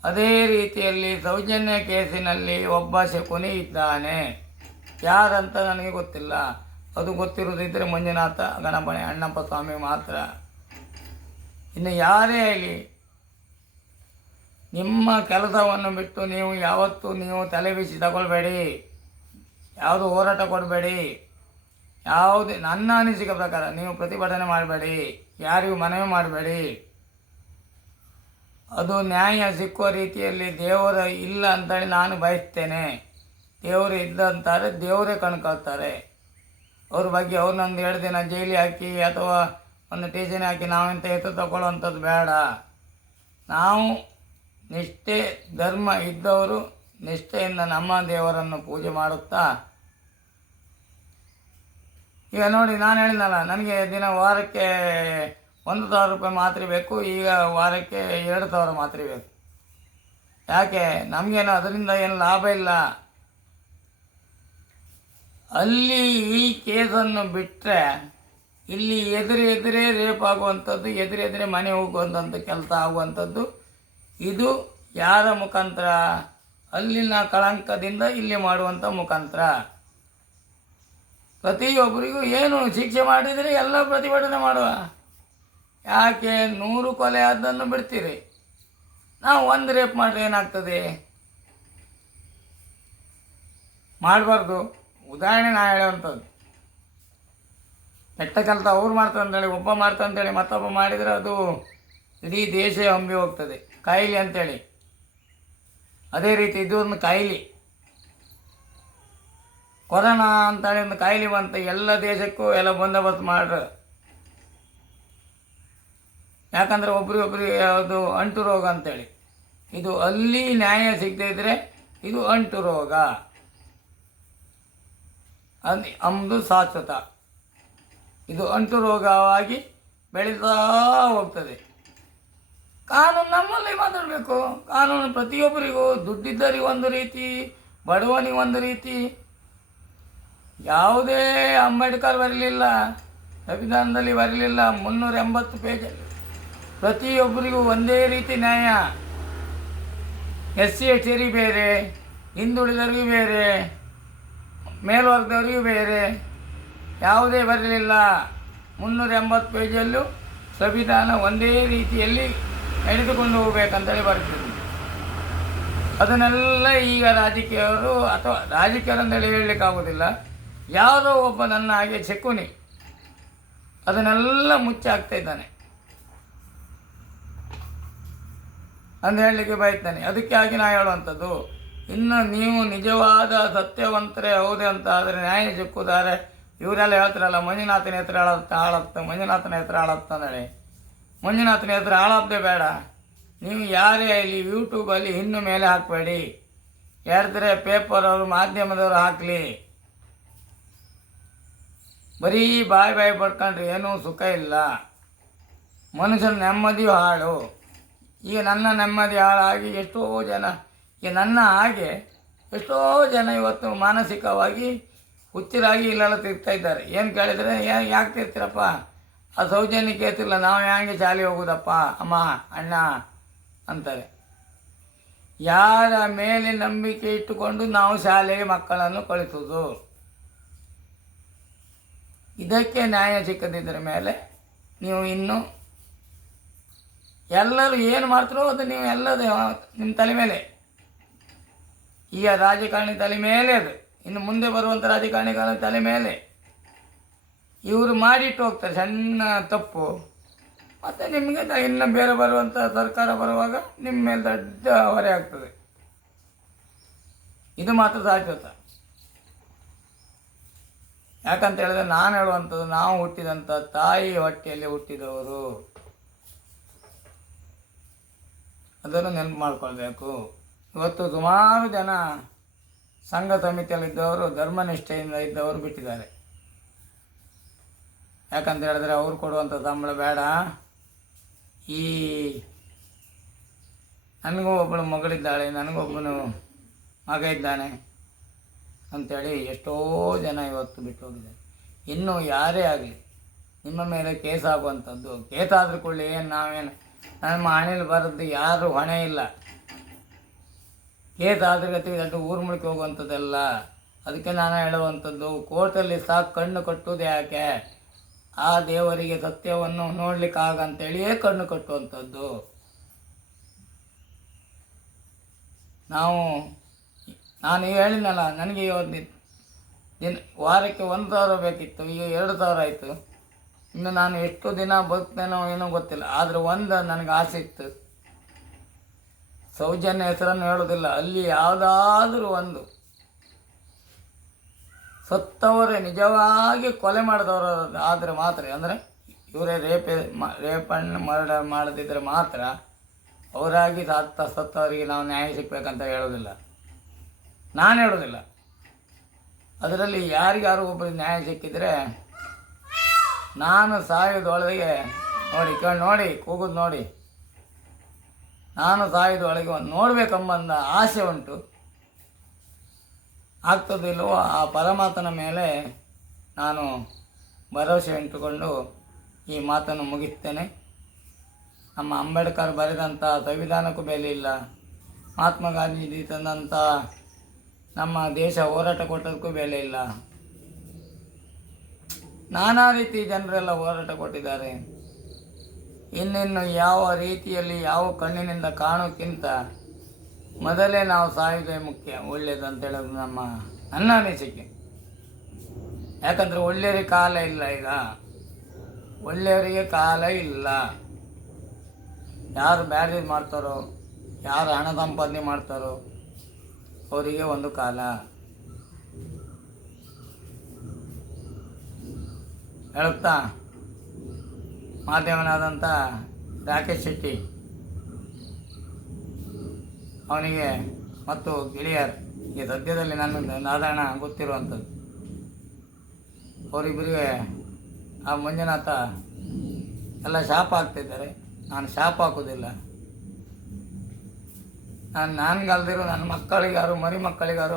ಅದೇ ರೀತಿಯಲ್ಲಿ ಸೌಜನ್ಯ ಕೇಸಿನಲ್ಲಿ ಒಬ್ಬ ಶಕುನಿ ಇದ್ದಾನೆ. ಯಾರಂತ ನನಗೆ ಗೊತ್ತಿಲ್ಲ. ಅದು ಗೊತ್ತಿರೋದಿದ್ದರೆ ಮಂಜುನಾಥ, ಗಣಪಣೆ, ಅಣ್ಣಪ್ಪ ಸ್ವಾಮಿ ಮಾತ್ರ. ಇನ್ನು ಯಾರೇ ಆಗಲಿ, ನಿಮ್ಮ ಕೆಲಸವನ್ನು ಬಿಟ್ಟು ನೀವು ಯಾವತ್ತೂ ತಲೆ ಬಿಸಿ ತಗೊಳ್ಬೇಡಿ, ಯಾವುದು ಹೋರಾಟ ಕೊಡಬೇಡಿ. ಯಾವುದೇ ನನ್ನ ಅನಿಸಿಕೆ ಪ್ರಕಾರ ನೀವು ಪ್ರತಿಭಟನೆ ಮಾಡಬೇಡಿ, ಯಾರಿಗೂ ಮನವಿ ಮಾಡಬೇಡಿ. ಅದು ನ್ಯಾಯ ಸಿಕ್ಕುವ ರೀತಿಯಲ್ಲಿ ದೇವರ ಇಲ್ಲ ಅಂತೇಳಿ ನಾನು ಬಯಸ್ತೇನೆ. ದೇವರು ಇದ್ದಂತಾರೆ, ದೇವರೇ ಕಣ್ಕೊಳ್ತಾರೆ. ಅವ್ರ ಬಗ್ಗೆ ಅವ್ರನ್ನೊಂದು 2 ದಿನ ಜೈಲಿಗೆ ಹಾಕಿ ಅಥವಾ ಒಂದು ಟೇಷನ್ ಹಾಕಿ ನಾವಿಂತ ಹೆಸರು ತಗೊಳ್ಳುವಂಥದ್ದು ಬೇಡ. ನಾವು ನಿಷ್ಠೆ ಧರ್ಮ ಇದ್ದವರು ನಿಷ್ಠೆಯಿಂದ ನಮ್ಮ ದೇವರನ್ನು ಪೂಜೆ ಮಾಡುತ್ತಾ, ಈಗ ನೋಡಿ, ನಾನು ಹೇಳಿದ್ನಲ್ಲ, ನನಗೆ ವಾರಕ್ಕೆ 1,000 ರೂಪಾಯಿ ಮಾತ್ರೆ ಬೇಕು, ಈಗ ವಾರಕ್ಕೆ 2,000 ಮಾತ್ರೆ ಬೇಕು. ಯಾಕೆ ನಮಗೇನು ಅದರಿಂದ ಏನು ಲಾಭ ಇಲ್ಲ. ಅಲ್ಲಿ ಈ ಕೇಸನ್ನು ಬಿಟ್ಟರೆ ಇಲ್ಲಿ ಎದುರೇ ರೇಪ್ ಆಗುವಂಥದ್ದು, ಎದುರೇ ಮನೆ ಹೋಗುವಂಥ ಕೆಲಸ ಆಗುವಂಥದ್ದು. ಇದು ಯಾರ ಮುಖಾಂತರ? ಅಲ್ಲಿನ ಕಳಂಕದಿಂದ ಇಲ್ಲಿ ಮಾಡುವಂಥ ಮುಖಾಂತರ. ಪ್ರತಿಯೊಬ್ಬರಿಗೂ ಏನು ಶಿಕ್ಷೆ ಮಾಡಿದರೆ ಎಲ್ಲ ಪ್ರತಿಭಟನೆ ಮಾಡುವ. ಯಾಕೆ 100 ಕೊಲೆ ಅದನ್ನು ಬಿಡ್ತೀರಿ? ನಾವು ಒಂದು ರೇಪ್ ಮಾಡಿದ್ರೆ ಏನಾಗ್ತದೆ? ಮಾಡಬಾರ್ದು. ಉದಾಹರಣೆ ನಾ ಹೇಳುವಂಥದ್ದು, ಕೆಟ್ಟ ಕೆಲಸ ಅವ್ರು ಮಾಡ್ತಾರೆ ಅಂತೇಳಿ, ಒಬ್ಬ ಮಾಡ್ತಾರೆ ಅಂತೇಳಿ ಮತ್ತೊಬ್ಬ ಮಾಡಿದರೆ ಅದು ಇಡೀ ದೇಶ ಹಂಬಿ ಹೋಗ್ತದೆ, ಕಾಯಿಲೆ ಅಂತೇಳಿ. ಅದೇ ರೀತಿ ಇದು ಒಂದು ಕಾಯಿಲೆ, ಕೊರೋನಾ ಅಂತೇಳಿ ಒಂದು ಕಾಯಿಲೆ ಬಂತು, ಎಲ್ಲ ದೇಶಕ್ಕೂ ಎಲ್ಲ ಬಂದೋಬಸ್ತ್ ಮಾಡ್ರು. ಯಾಕಂದರೆ ಒಬ್ರಿಗೆ ಅದು ಅಂಟು ರೋಗ ಅಂತೇಳಿ. ಇದು ಅಲ್ಲಿ ನ್ಯಾಯ ಸಿಗದೇ ಇದ್ದರೆ ಇದು ಅಂಟು ರೋಗ, ಅಂದು ಶಾಶ್ವತ. ಇದು ಅಂಟು ರೋಗವಾಗಿ ಬೆಳೀತಾ ಹೋಗ್ತದೆ. ಕಾನೂನು ನಮ್ಮಲ್ಲಿ ಮಾತಾಡಬೇಕು. ಕಾನೂನು ಪ್ರತಿಯೊಬ್ಬರಿಗೂ, ದುಡ್ಡಿದ್ದರಿಗೆ ಒಂದು ರೀತಿ, ಬಡವನಿಗೆ ಒಂದು ರೀತಿ. ಯಾವುದೇ ಅಂಬೇಡ್ಕರ್ ಬರಲಿಲ್ಲ, ಸಂವಿಧಾನದಲ್ಲಿ ಬರಲಿಲ್ಲ, 380 ಪೇಜಲ್ಲಿ ಪ್ರತಿಯೊಬ್ಬರಿಗೂ ಒಂದೇ ರೀತಿ ನ್ಯಾಯ. SC ST ಬೇರೆ, ಹಿಂದುಳಿದವರಿಗೂ ಬೇರೆ, ಮೇಲ್ವರ್ಗದವರಿಗೂ ಬೇರೆ, ಯಾವುದೇ ಬರಲಿಲ್ಲ. 380 ಪೇಜಲ್ಲೂ ಸಂವಿಧಾನ ಒಂದೇ ರೀತಿಯಲ್ಲಿ ನಡೆದುಕೊಂಡು ಹೋಗ್ಬೇಕಂತೇಳಿ ಬರ್ತದೆ. ಅದನ್ನೆಲ್ಲ ಈಗ ರಾಜಕೀಯವರು, ಅಥವಾ ರಾಜಕೀಯರು ಅಂತೇಳಿ ಹೇಳಲಿಕ್ಕಾಗೋದಿಲ್ಲ, ಯಾವುದೋ ಒಬ್ಬ ನನ್ನ ಹಾಗೆ ಚೆಕ್ಕುನಿ ಅದನ್ನೆಲ್ಲ ಮುಚ್ಚಾಕ್ತಾ ಇದ್ದಾನೆ ಅಂತ ಹೇಳಲಿಕ್ಕೆ ಬಯಸ್ತಾನೆ. ಅದಕ್ಕೆ ಆಗಿ ನಾ ಹೇಳುವಂಥದ್ದು, ಇನ್ನು ನೀವು ನಿಜವಾದ ಸತ್ಯವಂತರೇ ಹೌದೇ ಅಂತ ಆದರೆ ನ್ಯಾಯ ಸಿಕ್ಕುತ್ತಾರೆ. ಇವರೆಲ್ಲ ಹೇಳ್ತಾರಲ್ಲ, ಮಂಜುನಾಥನ ಹೆಸರು ಹಾಳಾಗ್ತ ಮಂಜುನಾಥನ ಹೆಸರು ಹಾಳಾಗ್ತಾನೆ. ಮಂಜುನಾಥನ ಹೆಸರು ಹಾಳಾಗ್ದೇ ಬೇಡ. ನೀವು ಯಾರೇ ಇಲ್ಲಿ ಯೂಟ್ಯೂಬಲ್ಲಿ ಇನ್ನು ಮೇಲೆ ಹಾಕಬೇಡಿ. ಯಾರ್ದರೆ ಪೇಪರವರು, ಮಾಧ್ಯಮದವರು ಹಾಕಲಿ. ಬರೀ ಬಾಯಿ ಪಡ್ಕೊಂಡ್ರೆ ಏನೂ ಸುಖ ಇಲ್ಲ. ಮನುಷ್ಯನ ನೆಮ್ಮದಿಯೂ ಹಾಳು. ಈಗ ನನ್ನ ನೆಮ್ಮದಿ ಹಾಳಾಗಿ ಎಷ್ಟೋ ಜನ, ಈಗ ನನ್ನ ಹಾಗೆ ಎಷ್ಟೋ ಜನ ಇವತ್ತು ಮಾನಸಿಕವಾಗಿ ಹುಚ್ಚರಾಗಿ ಇಲ್ಲೆಲ್ಲ ತಿರ್ತಾ ಇದ್ದಾರೆ. ಏನು ಕೇಳಿದರೆ, ಯಾಕೆ ತಿರ್ತೀರಪ್ಪ? ಆ ಸೌಜನ್ಯ ಕೇಳ್ತಿಲ್ಲ, ನಾವು ಹೆಂಗೆ ಶಾಲೆಗೆ ಹೋಗೋದಪ್ಪ ಅಮ್ಮ ಅಣ್ಣ ಅಂತಾರೆ. ಯಾರ ಮೇಲೆ ನಂಬಿಕೆ ಇಟ್ಟುಕೊಂಡು ನಾವು ಶಾಲೆಗೆ ಮಕ್ಕಳನ್ನು ಕಳಿಸೋದು? ಇದಕ್ಕೆ ನ್ಯಾಯ ಸಿಕ್ಕದಿದ್ದರ ಮೇಲೆ ನೀವು ಇನ್ನು ಎಲ್ಲರೂ ಏನು ಮಾಡ್ತಾರೋ ಅದು ನೀವು ಎಲ್ಲದು ನಿಮ್ಮ ತಲೆ ಮೇಲೆ. ಈಗ ರಾಜಕಾರಣಿ ತಲೆ ಮೇಲೆ ಅದು, ಇನ್ನು ಮುಂದೆ ಬರುವಂಥ ರಾಜಕಾರಣಿಗಳ ತಲೆ ಮೇಲೆ. ಇವರು ಮಾಡಿಟ್ಟು ಹೋಗ್ತಾರೆ ಸಣ್ಣ ತಪ್ಪು, ಮತ್ತು ನಿಮಗೆ ಇನ್ನು ಬೇರೆ ಬರುವಂಥ ಸರ್ಕಾರ ಬರುವಾಗ ನಿಮ್ಮ ಮೇಲೆ ದೊಡ್ಡ ಹೊರೆ ಆಗ್ತದೆ. ಇದು ಮಾತ್ರ ಶಾಶ್ವತ. ಯಾಕಂತ ಹೇಳಿದ್ರೆ ನಾನು ಹೇಳುವಂಥದ್ದು, ನಾವು ಹುಟ್ಟಿದಂಥ ತಾಯಿ ಹೊಟ್ಟೆಯಲ್ಲಿ ಹುಟ್ಟಿದವರು, ಅದನ್ನು ನೆನಪು ಮಾಡಿಕೊಳ್ಬೇಕು. ಇವತ್ತು ಸುಮಾರು ಜನ ಸಂಘ ಸಮಿತಿಯಲ್ಲಿದ್ದವರು, ಧರ್ಮನಿಷ್ಠೆಯಿಂದ ಇದ್ದವರು ಬಿಟ್ಟಿದ್ದಾರೆ. ಯಾಕಂತ ಹೇಳಿದ್ರೆ ಅವ್ರು ಕೊಡುವಂಥ ಸಂಬಳ ಬೇಡ, ಈ ನನಗೂ ಒಬ್ಬಳು ಮಗಳಿದ್ದಾಳೆ, ನನಗೊಬ್ಬನು ಮಗ ಇದ್ದಾನೆ ಅಂಥೇಳಿ ಎಷ್ಟೋ ಜನ ಇವತ್ತು ಬಿಟ್ಟು ಹೋಗಿದ್ದಾರೆ. ಇನ್ನೂ ಯಾರೇ ಆಗಲಿ ನಿಮ್ಮ ಮೇಲೆ ಕೇಸ್ ಆಗುವಂಥದ್ದು, ಕೇಸ್ ಆದರೂ ಕೊಳ್ಳಿ, ಏನು ನಾವೇನು ನಮ್ಮ ಹಣೆಯಲ್ಲಿ ಬರೋದು ಯಾರು ಹೊಣೆ ಇಲ್ಲ. ಕೇಸ್ ಆದ್ರೆ ಗತಿಗೆ ಅದು ಊರು ಮುಳುಕಿ ಹೋಗುವಂಥದ್ದೆಲ್ಲ. ಅದಕ್ಕೆ ನಾನು ಹೇಳುವಂಥದ್ದು, ಕೋರ್ಟಲ್ಲಿ ಸಾಕು ಕಣ್ಣು ಕಟ್ಟುವುದು ಯಾಕೆ? ಆ ದೇವರಿಗೆ ಸತ್ಯವನ್ನು ನೋಡಲಿಕ್ಕಾಗಂತೇಳಿಯೇ ಕಣ್ಣು ಕಟ್ಟುವಂಥದ್ದು. ನಾನು ಹೇಳಿದ್ನಲ್ಲ, ನನಗೆ ಇವತ್ತು ವಾರಕ್ಕೆ 1,000 ಬೇಕಿತ್ತು, ಈಗ 2,000 ಆಯಿತು. ಇನ್ನು ನಾನು ಎಷ್ಟು ದಿನ ಬದುಕ್ತೇನೋ ಏನೋ ಗೊತ್ತಿಲ್ಲ. ಆದರೆ ಒಂದು ನನಗೆ ಆಸೆ ಇತ್ತು, ಸೌಜನ್ಯ ಹೆಸರನ್ನು ಹೇಳೋದಿಲ್ಲ, ಅಲ್ಲಿ ಯಾವುದಾದ್ರೂ ಒಂದು ಸತ್ತವರೇ ನಿಜವಾಗಿ ಕೊಲೆ ಮಾಡಿದವರು ಆದರೆ ಮಾತ್ರ, ಅಂದರೆ ಇವರೇ ರೇಪನ್ನು ಮರ್ಡರ್ ಮಾಡದಿದ್ದರೆ ಮಾತ್ರ ಅವರಾಗಿ ಸತ್ತವರಿಗೆ ನಾವು ನ್ಯಾಯ ಸಿಗಬೇಕಂತ ಹೇಳೋದಿಲ್ಲ, ನಾನು ಹೇಳೋದಿಲ್ಲ. ಅದರಲ್ಲಿ ಯಾರಿಗಾರು ಒಬ್ಬರಿಗೆ ನ್ಯಾಯ ಸಿಕ್ಕಿದರೆ ನಾನು ಸಾಯೋದೊಳಗೆ ನೋಡಿ ಕೂಗೋದು ನೋಡಿ, ನಾನು ಸಾಯೋದೊಳಗೆ ಒಂದು ನೋಡಬೇಕೆಂಬಂದ ಆಸೆ ಉಂಟು. ಆಗ್ತದಿಲ್ಲವೋ ಆ ಪರಮಾತ್ಮನ ಮೇಲೆ ನಾನು ಭರವಸೆ ಇಟ್ಟುಕೊಂಡು ಈ ಮಾತನ್ನು ಮುಗಿಸ್ತೇನೆ. ನಮ್ಮ ಅಂಬೇಡ್ಕರ್ ಬರೆದಂಥ ಸಂವಿಧಾನಕ್ಕೂ ಬೆಲೆ ಇಲ್ಲ, ಮಹಾತ್ಮ ಗಾಂಧೀಜಿ ತಂದಂಥ ನಮ್ಮ ದೇಶ ಹೋರಾಟ ಕೊಟ್ಟದಕ್ಕೂ ಬೆಲೆ ಇಲ್ಲ. ನಾನಾ ರೀತಿ ಜನರೆಲ್ಲ ಹೋರಾಟ ಕೊಟ್ಟಿದ್ದಾರೆ. ಇನ್ನಿನ್ನು ಯಾವ ರೀತಿಯಲ್ಲಿ ಯಾವ ಕಣ್ಣಿನಿಂದ ಕಾಣೋಕ್ಕಿಂತ ಮೊದಲೇ ನಾವು ಸಾಯೋದೇ ಮುಖ್ಯ, ಒಳ್ಳೆಯದಂತ ಹೇಳೋದು ನನ್ನ ಅನಿಸಿಕೆ. ಯಾಕಂದರೆ ಒಳ್ಳೆಯವರಿಗೆ ಕಾಲ ಇಲ್ಲ, ಈಗ ಒಳ್ಳೆಯವರಿಗೆ ಕಾಲ ಇಲ್ಲ. ಯಾರು ಬ್ಯಾರೇಜ್ ಮಾಡ್ತಾರೋ, ಯಾರು ಹಣ ಸಂಪಾದನೆ ಮಾಡ್ತಾರೋ ಅವರಿಗೆ ಒಂದು ಕಾಲ. ಹೇಳುತ್ತಾ ಮಾಧ್ಯಮನಾದಂಥ ರಾಕೇಶ್ ಶೆಟ್ಟಿ ಅವನಿಗೆ ಮತ್ತು ಗೆಳೆಯರ್ ಈ ಸದ್ಯದಲ್ಲಿ ನನ್ನ ಸಾಧಾರಣ ಗೊತ್ತಿರುವಂಥದ್ದು, ಅವರಿಬ್ಬರಿಗೆ ಆ ಮಂಜುನಾಥ ಎಲ್ಲ ಶಾಪ ಹಾಕ್ತಿದ್ದಾರೆ. ನಾನು ಶಾಪ ಹಾಕೋದಿಲ್ಲ. ನನಗಲ್ದಿರೋ ನನ್ನ ಮಕ್ಕಳಿಗಾರು ಮರಿ ಮಕ್ಕಳಿಗಾರು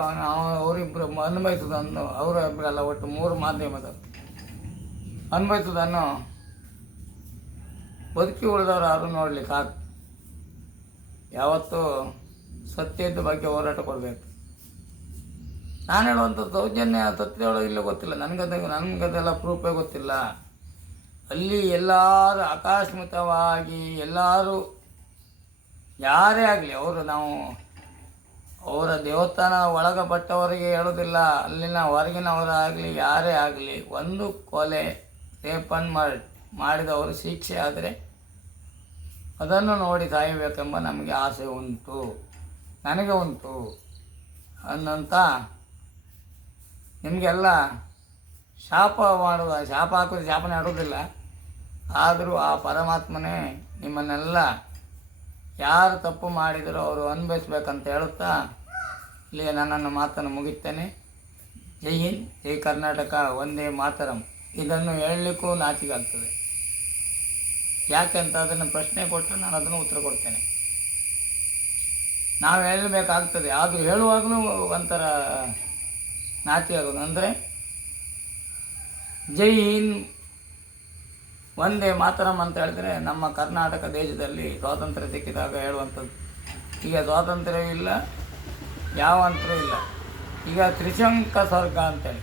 ಅವರಿಬ್ಬರು ಅನುಭವಿಸೋದನ್ನು, ಅವರಿಬ್ಬರಲ್ಲ ಒಟ್ಟು 3 ಮಾಧ್ಯಮದವರು ಅನುಭವಿಸೋದನ್ನು ಬದುಕಿ ಉಳಿದವರು ಯಾರು ನೋಡ್ಲಿಕ್ಕೆ ಯಾವತ್ತೂ ಸತ್ಯದ ಬಗ್ಗೆ ಹೋರಾಟ ಕೊಡಬೇಕು. ನಾನು ಹೇಳುವಂಥ ಸೌಜನ್ಯ ಸತ್ಯದೊಳಗೆ ಇಲ್ಲ ಗೊತ್ತಿಲ್ಲ, ನನಗದೆಲ್ಲ ಪ್ರೂಫೇ ಗೊತ್ತಿಲ್ಲ. ಅಲ್ಲಿ ಎಲ್ಲರೂ ಆಕಸ್ಮಿಕವಾಗಿ ಎಲ್ಲರೂ ಯಾರೇ ಆಗಲಿ ನಾವು ಅವರ ದೇವಸ್ಥಾನ ಒಳಗಪಟ್ಟವರಿಗೆ ಹೇಳೋದಿಲ್ಲ, ಅಲ್ಲಿನ ಹೊರಗಿನವರಾಗಲಿ ಯಾರೇ ಆಗಲಿ ಒಂದು ಕೊಲೆ ರೇಪನ್ ಮಾಡಿದವರು ಶಿಕ್ಷೆ ಆದರೆ ಅದನ್ನು ನೋಡಿ ಸಾಯಬೇಕೆಂಬ ನಮಗೆ ಆಸೆ ಉಂಟು, ನನಗೆ ಉಂಟು ಅನ್ನಂತ ನಿಮಗೆಲ್ಲ ಶಾಪ ಹಾಕೋದು ಶಾಪನೇ ಆಡೋದಿಲ್ಲ. ಆದರೂ ಆ ಪರಮಾತ್ಮನೇ ನಿಮ್ಮನ್ನೆಲ್ಲ ಯಾರು ತಪ್ಪು ಮಾಡಿದರೂ ಅವರು ಅನುಭವಿಸ್ಬೇಕಂತ ಹೇಳುತ್ತಾ ಇಲ್ಲಿಗೆ ನನ್ನನ್ನು ಮಾತನ್ನು ಮುಗಿಸ್ತೇನೆ. ಜೈ ಹಿಂದ್, ಜೈ ಕರ್ನಾಟಕ, ವಂದೇ ಮಾತರಂ. ಇದನ್ನು ಹೇಳಲಿಕ್ಕೂ ನಾಚಿಕಾಗ್ತದೆ. ಯಾಕೆಂತ ಅದನ್ನು ಪ್ರಶ್ನೆ ಕೊಟ್ಟರೆ ನಾನು ಅದನ್ನು ಉತ್ತರ ಕೊಡ್ತೇನೆ. ನಾವು ಹೇಳಬೇಕಾಗ್ತದೆ, ಆದರೂ ಹೇಳುವಾಗಲೂ ಒಂಥರ ನಾಚಿ ಆಗೋದು. ಅಂದರೆ ಜೈ ಹಿಂದ್ ವಂದೇ ಮಾತರಂ ಅಂತ ಹೇಳಿದ್ರೆ ನಮ್ಮ ಕರ್ನಾಟಕ ದೇಶದಲ್ಲಿ ಸ್ವಾತಂತ್ರ್ಯ ಸಿಕ್ಕಿದಾಗ ಹೇಳುವಂಥದ್ದು. ಈಗ ಸ್ವಾತಂತ್ರ್ಯವಿಲ್ಲ, ಯಾವ ಅಂತರೂ ಇಲ್ಲ. ಈಗ ತ್ರಿಶಂಕ ಸ್ವರ್ಗ ಅಂತೇಳಿ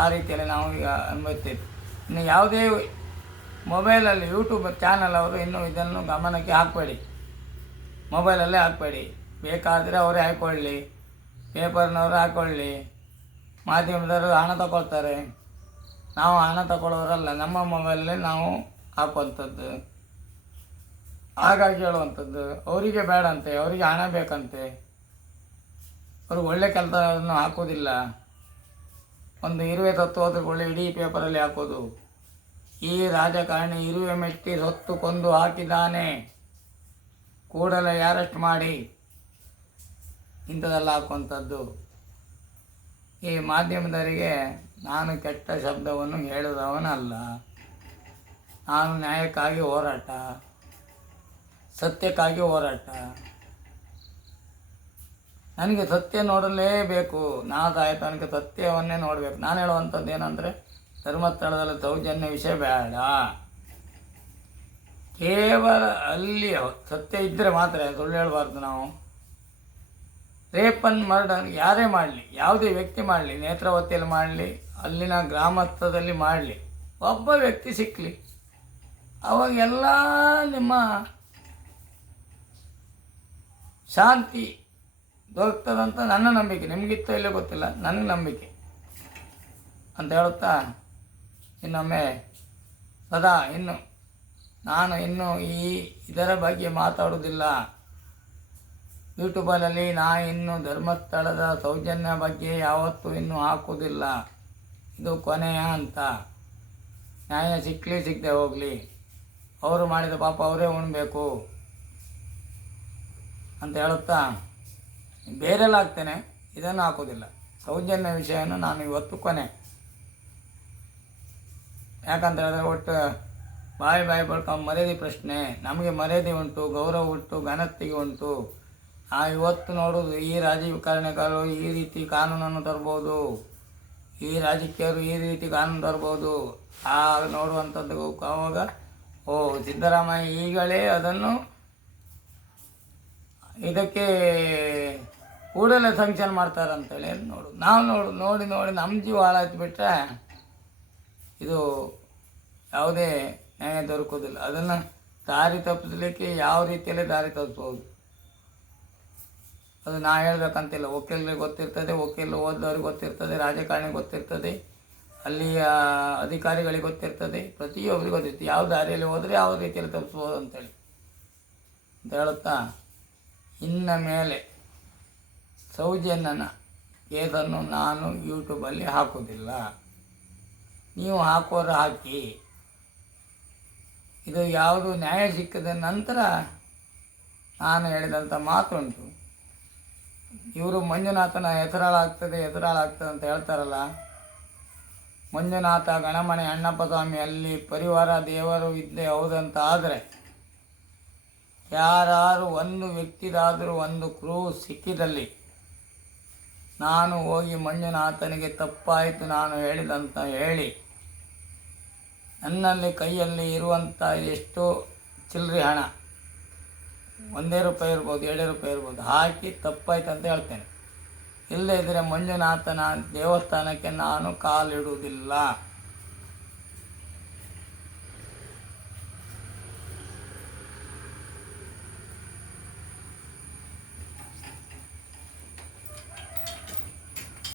ಆ ರೀತಿಯಲ್ಲಿ ನಾವು ಈಗ ಅನ್ಭವಿಸ್ತೀವಿ. ಇನ್ನು ಯಾವುದೇ ಮೊಬೈಲಲ್ಲಿ ಯೂಟ್ಯೂಬ್ ಚಾನಲ್ ಅವರು ಇನ್ನೂ ಇದನ್ನು ಗಮನಕ್ಕೆ ಹಾಕಬೇಡಿ, ಮೊಬೈಲಲ್ಲೇ ಹಾಕಬೇಡಿ. ಬೇಕಾದರೆ ಅವರೇ ಹಾಕ್ಕೊಳ್ಳಿ, ಪೇಪರ್ನವರು ಹಾಕ್ಕೊಳ್ಳಿ, ಮಾಧ್ಯಮದವರು ಹಣ ತಗೊಳ್ತಾರೆ. ನಾವು ಹಣ ತಗೊಳ್ಳೋರಲ್ಲ, ನಮ್ಮ ಮೊಬೈಲಲ್ಲೇ ನಾವು ಹಾಕುವಂಥದ್ದು. ಹಾಗಾಗಿ ಹೇಳುವಂಥದ್ದು ಅವರಿಗೆ ಬೇಡಂತೆ, ಅವರಿಗೆ ಹಣ ಬೇಕಂತೆ, ಅವ್ರಿಗೆ ಒಳ್ಳೆ ಕೆಲಸವನ್ನು ಹಾಕೋದಿಲ್ಲ. ಒಂದು ಇರುವೆ ಸತ್ತು ಹೋದ್ರೆ ಒಳ್ಳೆ ಇಡೀ ಪೇಪರಲ್ಲಿ ಹಾಕೋದು. ಈ ರಾಜಕಾರಣಿ ಇರುವೆ ಮೆಟ್ಟಿ ಸತ್ತು ಕೊಂದು ಹಾಕಿದ್ದಾನೆ, ಕೂಡಲೇ ಅರೆಸ್ಟ್ ಮಾಡಿ, ಇಂಥದ್ದೆಲ್ಲ ಹಾಕುವಂಥದ್ದು. ಈ ಮಾಧ್ಯಮದವರಿಗೆ ನಾನು ಕೆಟ್ಟ ಶಬ್ದವನ್ನು ಹೇಳಿದವನಲ್ಲ. ನಾನು ನ್ಯಾಯಕ್ಕಾಗಿ ಹೋರಾಟ, ಸತ್ಯಕ್ಕಾಗಿ ಹೋರಾಟ. ನನಗೆ ಸತ್ಯ ನೋಡಲೇಬೇಕು. ತನಕ ಸತ್ಯವನ್ನೇ ನೋಡಬೇಕು. ನಾನು ಹೇಳುವಂಥದ್ದು ಏನಂದರೆ, ಧರ್ಮಸ್ಥಳದಲ್ಲಿ ಸೌಜನ್ಯ ವಿಷಯ ಬೇಡ. ಕೇವಲ ಅಲ್ಲಿ ಸತ್ಯ ಇದ್ದರೆ ಮಾತ್ರ, ಸುಳ್ಳು ಹೇಳಬಾರ್ದು ನಾವು. ರೇಪನ್ ಮರ್ಡರ್ ಯಾರೇ ಮಾಡಲಿ, ಯಾವುದೇ ವ್ಯಕ್ತಿ ಮಾಡಲಿ, ನೇತ್ರಾವತಿಯಲ್ಲಿ ಮಾಡಲಿ, ಅಲ್ಲಿನ ಗ್ರಾಮಸ್ಥದಲ್ಲಿ ಮಾಡಲಿ, ಒಬ್ಬ ವ್ಯಕ್ತಿ ಸಿಕ್ಕಲಿ, ಅವಾಗೆಲ್ಲ ನಿಮ್ಮ ಶಾಂತಿ ದೊರಕ್ತದಂತ ನನ್ನ ನಂಬಿಕೆ. ನಿಮಗಿತ್ತೋ ಇಲ್ಲೋ ಗೊತ್ತಿಲ್ಲ, ನನಗೆ ನಂಬಿಕೆ ಅಂತ ಹೇಳುತ್ತಾ ಇನ್ನೊಮ್ಮೆ ಸದಾ ನಾನು ಇದರ ಬಗ್ಗೆ ಮಾತಾಡೋದಿಲ್ಲ. ಯೂಟ್ಯೂಬಲ್ಲಿ ಇನ್ನು ಧರ್ಮಸ್ಥಳದ ಸೌಜನ್ಯ ಬಗ್ಗೆ ಯಾವತ್ತೂ ಇನ್ನೂ ಹಾಕೋದಿಲ್ಲ. ಇದು ಕೊನೆಯ ಅಂತ. ನ್ಯಾಯ ಸಿಗದೆ ಹೋಗಲಿ, ಅವರು ಮಾಡಿದ ಪಾಪ ಅವರೇ ಉಣ್ಬೇಕು ಅಂತ ಹೇಳುತ್ತಾ ಬೇರೆಲ್ಲ ಹಾಕ್ತೇನೆ, ಇದನ್ನು ಹಾಕೋದಿಲ್ಲ. ಸೌಜನ್ಯ ವಿಷಯವನ್ನು ನಾನು ಇವತ್ತು ಕೊನೆ. ಯಾಕಂತ ಹೇಳಿದ್ರೆ ಒಟ್ಟು ಬಾಯಿ ಬಾಯಿ ಬಡ್ಕೊಂಡು ಮರ್ಯಾದೆ ಪ್ರಶ್ನೆ. ನಮಗೆ ಮರ್ಯಾದೆ ಉಂಟು, ಗೌರವ ಉಂಟು, ಘನತೆಗೆ ಉಂಟು. ಇವತ್ತು ನೋಡೋದು ಈ ರಾಜಕಾರಣಿಗಳು ಈ ರೀತಿ ಕಾನೂನನ್ನು ತರ್ಬೋದು, ಈ ರಾಜಕೀಯರು ಈ ರೀತಿ ಕಾನೂನು ತರ್ಬೋದು. ನೋಡುವಂಥದ್ದು ಆವಾಗ ಸಿದ್ದರಾಮಯ್ಯ ಈಗಲೇ ಅದನ್ನು ಇದಕ್ಕೆ ಕೂಡಲೇ ಸಂಕ್ಷನ್ ಮಾಡ್ತಾರಂತೇಳಿ ನಾವು ನೋಡಿ ನಮ್ಮ ಜೀವ ಹಾಳಾಯ್ತು ಬಿಟ್ಟರೆ ಇದು ಯಾವುದೇ ನ್ಯಾಯ ದೊರಕೋದಿಲ್ಲ. ಅದನ್ನು ದಾರಿ ತಪ್ಪಿಸಲಿಕ್ಕೆ ಯಾವ ರೀತಿಯಲ್ಲೇ ದಾರಿ ತಪ್ಪಿಸ್ಬೋದು. ಅದು ನಾ ಹೇಳ್ಬೇಕಂತಿಲ್ಲ, ವಕೀಲರಿಗೆ ಗೊತ್ತಿರ್ತದೆ, ವಕೀಲರು ಓದೋರಿಗೆ ಗೊತ್ತಿರ್ತದೆ, ರಾಜಕಾರಣಿಗೆ ಗೊತ್ತಿರ್ತದೆ, ಅಲ್ಲಿಯ ಅಧಿಕಾರಿಗಳಿಗೆ ಗೊತ್ತಿರ್ತದೆ, ಪ್ರತಿಯೊಬ್ಬರಿಗೂ ಗೊತ್ತಿರ್ತದೆ ಯಾವ ದಾರಿಯಲ್ಲಿ ಹೋದರೆ ಯಾವ ರೀತಿಯಲ್ಲಿ ತಪ್ಪಿಸ್ಬೋದು ಅಂತೇಳಿ ಅಂತ ಹೇಳುತ್ತಾ, ಇನ್ನು ಮೇಲೆ ಸೌಜನ್ಯನ ಕೇಸನ್ನು ನಾನು ಯೂಟ್ಯೂಬಲ್ಲಿ ಹಾಕೋದಿಲ್ಲ. ನೀವು ಹಾಕೋರು ಹಾಕಿ. ಇದು ಯಾವುದು ನ್ಯಾಯ ಸಿಕ್ಕಿದ ನಂತರ ನಾನು ಹೇಳಿದಂಥ ಮಾತುಂಟು. ಇವರು ಮಂಜುನಾಥನ ಹೆಸರಾಳಾಗ್ತದೆ ಅಂತ ಹೇಳ್ತಾರಲ್ಲ, ಮಂಜುನಾಥ ಗಣಮನೆ ಅಣ್ಣಪ್ಪ ಸ್ವಾಮಿ ಅಲ್ಲಿ ಪರಿವಾರ ದೇವರು ಇದ್ದೇ ಹೌದಂತ ಆದರೆ ಯಾರು ಒಂದು ವ್ಯಕ್ತಿದಾದರೂ ಒಂದು ಕ್ರೂ ಸಿಕ್ಕಿದಲ್ಲಿ ನಾನು ಹೋಗಿ ಮಂಜುನಾಥನಿಗೆ ತಪ್ಪಾಯಿತು ನಾನು ಹೇಳಿದಂತ ಹೇಳಿ ನನ್ನಲ್ಲಿ ಕೈಯಲ್ಲಿ ಇರುವಂಥ ಎಷ್ಟೋ ಚಿಲ್ಲರೆ ಹಣ, 1 ರೂಪಾಯಿ ಇರ್ಬೋದು, 2 ರೂಪಾಯಿ ಇರ್ಬೋದು, ಹಾಕಿ ತಪ್ಪಾಯ್ತು ಅಂತ ಹೇಳ್ತೇನೆ. ಇಲ್ಲದೇ ಇದ್ದರೆ ಮಂಜುನಾಥನ ದೇವಸ್ಥಾನಕ್ಕೆ ನಾನು ಕಾಲಿಡುವುದಿಲ್ಲ.